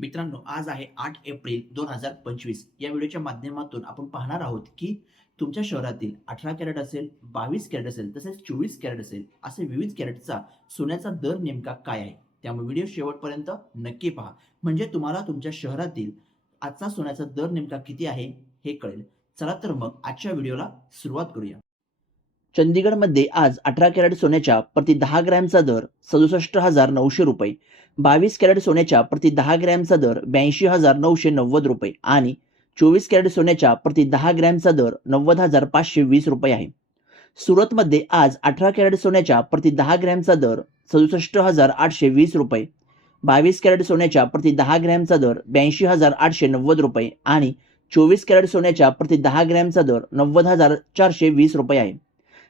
मित्रांनो आज आहे आठ एप्रिल दोन हजार पंचवीस. या व्हिडिओच्या माध्यमातून आपण पाहणार आहोत की तुमच्या शहरातील अठरा कॅरेट असेल बावीस कॅरेट असेल तसेच चोवीस कॅरेट असेल असे विविध कॅरेटचा सोन्याचा दर नेमका काय आहे? त्यामुळे व्हिडिओ शेवटपर्यंत नक्की पहा. म्हणजे तुम्हाला तुमच्या शहरातील आजचा सोन्याचा दर नेमका किती आहे हे कळेल. चला तर मग आजच्या व्हिडिओला सुरुवात करूया. चंदीगडमध्ये आज अठरा कॅरेट सोन्याच्या प्रति दहा ग्रॅमचा दर सदुसष्ट हजार नऊशे रुपये. बावीस कॅरेट सोन्याच्या प्रति दहा ग्रॅमचा दर ब्याऐंशी हजार नऊशे नव्वद रुपये आणि चोवीस कॅरेट सोन्याच्या प्रति दहा ग्रॅमचा दर नव्वद हजार पाचशे वीस रुपये आहे. सुरतमध्ये आज अठरा कॅरेट सोन्याच्या प्रति दहा ग्रॅमचा दर सदुसष्ट हजार आठशे वीस रुपये बावीस कॅरेट सोन्याच्या प्रति दहा ग्रॅमचा दर ब्याऐंशी हजार आठशे नव्वद रुपये आणि चोवीस कॅरेट सोन्याच्या प्रति दहा ग्रॅमचा दर नव्वद हजार चारशे वीस रुपये आहे.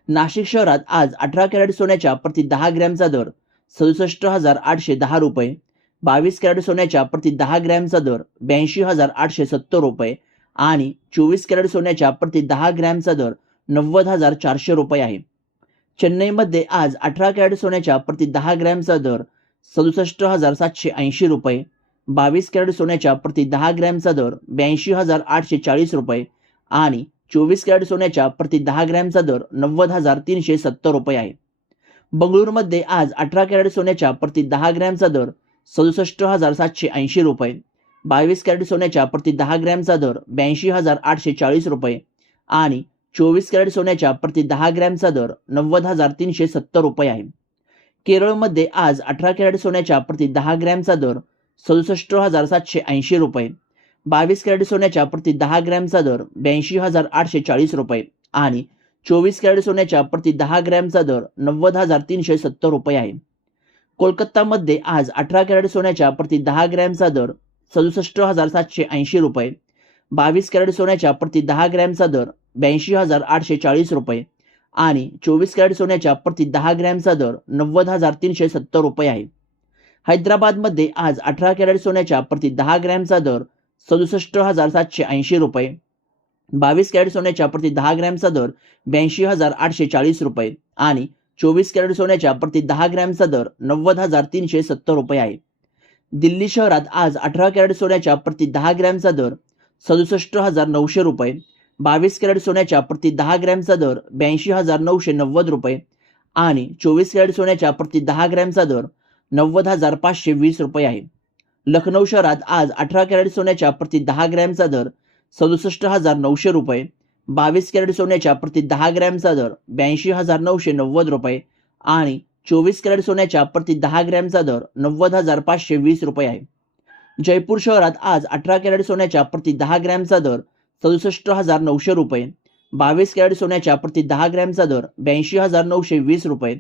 नाशिक शहरात आज अठरा कॅरेट सोन्याच्या प्रति दहा ग्रॅमचा दर सदुसष्ट हजार आठशे दहा रुपये. बावीस कॅरेट सोन्याच्या प्रति दहा ग्रॅमचा दर ब्याऐंशी हजार आठशे सत्तर रुपये आणि चोवीस कॅरेट सोन्याच्या प्रति दहा ग्रॅमचा दर नव्वद हजार चारशे रुपये आहे. चेन्नईमध्ये आज अठरा कॅरेट सोन्याच्या प्रति दहा ग्रॅमचा दर सदुसष्ट हजार सातशे ऐंशी रुपये. बावीस कॅरेट सोन्याच्या प्रति दहा ग्रॅमचा दर ब्याऐंशी हजार आठशे चाळीस रुपये आणि चोवीस कॅरेट सोन्याच्या प्रति दहा ग्रॅमचा दर नव्वद हजार तीनशे सत्तर रुपये आहे. बंगळुरूमध्ये आज अठरा कॅरेट सोन्याच्या प्रति दहा ग्रॅमचा दर सदुसष्ट हजार सातशे ऐंशी रुपये. बावीस कॅरेट सोन्याच्या प्रति दहा ग्रॅमचा दर ब्याऐंशी हजार आठशे चाळीस रुपये आणि चोवीस कॅरेट सोन्याच्या प्रति दहा ग्रॅमचा दर नव्वद हजार तीनशे सत्तर रुपये आहे. केरळमध्ये आज अठरा कॅरेट सोन्याच्या प्रति दहा ग्रॅमचा दर सदुसष्ट हजार सातशे ऐंशी रुपये. बावीस कॅरेट सोन्याच्या प्रति दहा ग्रॅमचा दर ब्याऐंशी हजार आठशे चाळीस रुपये आणि चोवीस कॅरेट सोन्याच्या प्रति दहा ग्रॅमचा दर नव्वद हजार तीनशे सत्तर रुपये आहे. कोलकातामध्ये आज अठरा कॅरेट सोन्याच्या प्रति दहा ग्रॅमचा दर सदुसष्ट हजार सातशे ऐंशी रुपये. बावीस कॅरेट सोन्याच्या प्रति दहा ग्रॅमचा दर ब्याऐंशी हजार आठशे चाळीस रुपये. आणि चोवीस कॅरेट सोन्याच्या प्रति दहा ग्रॅमचा दर नव्वद हजार तीनशे सत्तर रुपये आहे. हैदराबादमध्ये आज अठरा कॅरेट सोन्याच्या प्रति दहा ग्रॅमचा दर सदुसष्ट हजार सातशे ऐंशी रुपये. बावीस कॅरेट सोन्याच्या प्रति दहा ग्रॅमचा दर ब्याऐंशी हजार आठशे चाळीस रुपये आणि चोवीस कॅरेट सोन्याच्या प्रति दहा ग्रॅमचा दर नव्वद हजार तीनशे सत्तर रुपये आहे. दिल्ली शहरात आज अठरा कॅरेट सोन्याच्या प्रति दहा ग्रॅमचा दर सदुसष्ट हजार नऊशे रुपये बावीस कॅरेट सोन्याच्या प्रति दहा ग्रॅमचा दर ब्याऐंशी हजार नऊशे नव्वद रुपये आणि चोवीस कॅरेट सोन्याच्या प्रति दहा ग्रॅमचा दर नव्वद हजार पाचशे वीस रुपये आहे. लखनौ शहरात आज अठरा कॅरेट सोन्याच्या प्रति दहा ग्रॅमचा दर सदुसष्ट हजार नऊशे रुपये. बावीस कॅरेट सोन्याच्या प्रति दहा ग्रॅमचा दर ब्याऐंशी हजार नऊशे नव्वद रुपये आणि चोवीस कॅरेट सोन्याच्या प्रति दहा ग्रॅमचा दर नव्वद हजार पाचशे वीस रुपये आहे. जयपूर शहरात आज अठरा कॅरेट सोन्याच्या प्रति दहा ग्रॅमचा दर सदुसष्ट हजार नऊशे रुपये. बावीस कॅरेट सोन्याच्या प्रति दहा ग्रॅमचा दर ब्याऐंशी हजार नऊशे वीस रुपये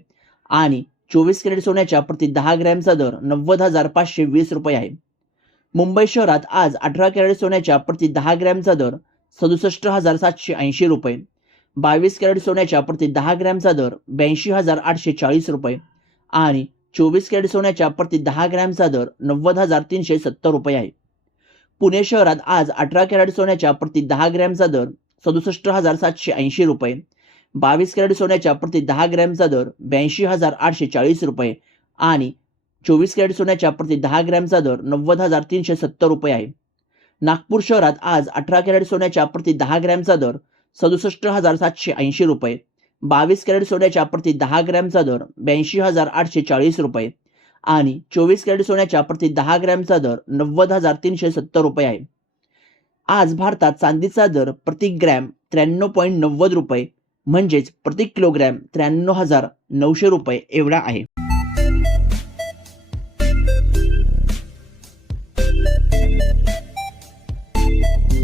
आणि चोवीस कॅरेट सोन्याच्या प्रति दहा ग्रॅमचा दर नव्वद हजार पाचशे वीस रुपये आहे. मुंबई शहरात आज अठरा कॅरेट सोन्याच्या प्रति दहा ग्रॅमचा दर सदुसष्ट हजार सातशे ऐंशी रुपये. बावीस कॅरेट सोन्याच्या प्रति दहा ग्रॅमचा दर ब्याऐंशी हजार आठशे चाळीस रुपये आणि चोवीस कॅरेट सोन्याच्या प्रति दहा ग्रॅमचा दर नव्वद हजार तीनशे सत्तर रुपये आहे. पुणे शहरात आज अठरा कॅरेट सोन्याच्या प्रति दहा ग्रॅमचा दर सदुसष्ट हजार सातशे ऐंशी रुपये. बावीस कॅरेट सोन्याच्या प्रति दहा ग्रॅमचा दर ब्याऐंशी हजार आठशे चाळीस रुपये आणि चोवीस कॅरेट सोन्याच्या प्रति दहा ग्रॅमचा दर नव्वद हजार तीनशे सत्तर रुपये आहे. नागपूर शहरात आज अठरा कॅरेट सोन्याच्या प्रति दहा ग्रॅमचा दर सदुसष्ट हजार सातशे ऐंशी रुपये. बावीस कॅरेट सोन्याच्या प्रति दहा ग्रॅमचा दर ब्याऐंशी हजार आठशे चाळीस रुपये. आणि चोवीस कॅरेट सोन्याच्या प्रति दहा ग्रॅमचा दर नव्वद हजार तीनशे सत्तर रुपये आहे. आज भारतात चांदीचा दर प्रति ग्रॅम त्र्याण्णव पॉईंट नव्वद रुपये म्हणजेच प्रति किलोग्रॅम त्र्याण्णव हजार नऊशे रुपये एवढा आहे.